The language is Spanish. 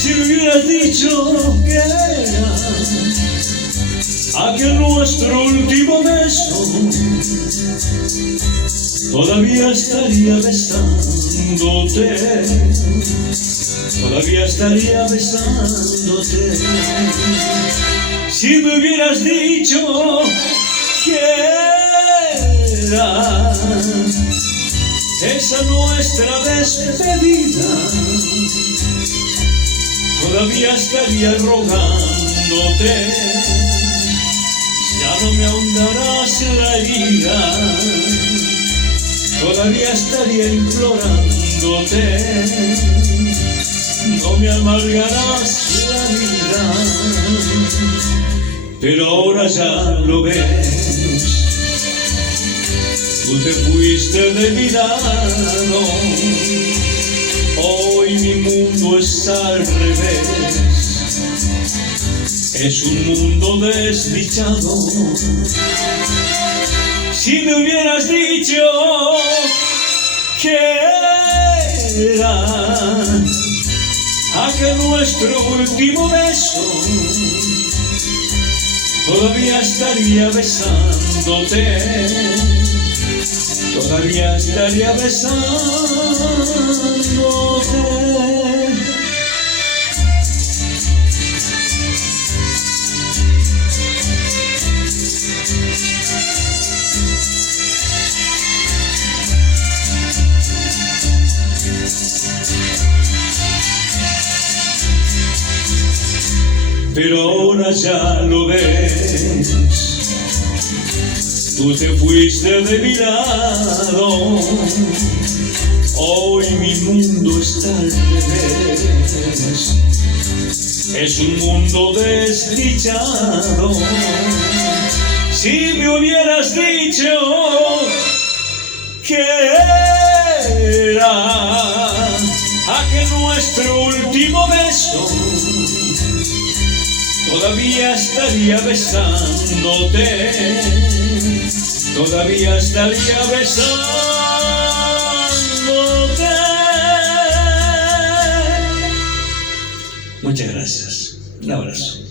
Si me hubieras dicho que era aquel nuestro último beso, todavía estaría besándote, todavía estaría besándote. Si me hubieras dicho que era esa nuestra despedida, todavía estaría rogándote, ya no me ahondarás la herida, todavía estaría implorándote, no me amargarás la vida. Pero ahora ya lo ves, tú te fuiste de mi lado, hoy mi mundo está al revés, es un mundo desdichado. Si me hubieras dicho que era aquel nuestro último beso, todavía estaría besándote, todavía estaría besándote. Pero ahora ya lo ves, tú te fuiste de mi lado, hoy mi mundo está al revés, es un mundo desdichado. Si me hubieras dicho que era aquel nuestro último beso, todavía estaría besándote, todavía estaría besándote. Muchas gracias. Un abrazo.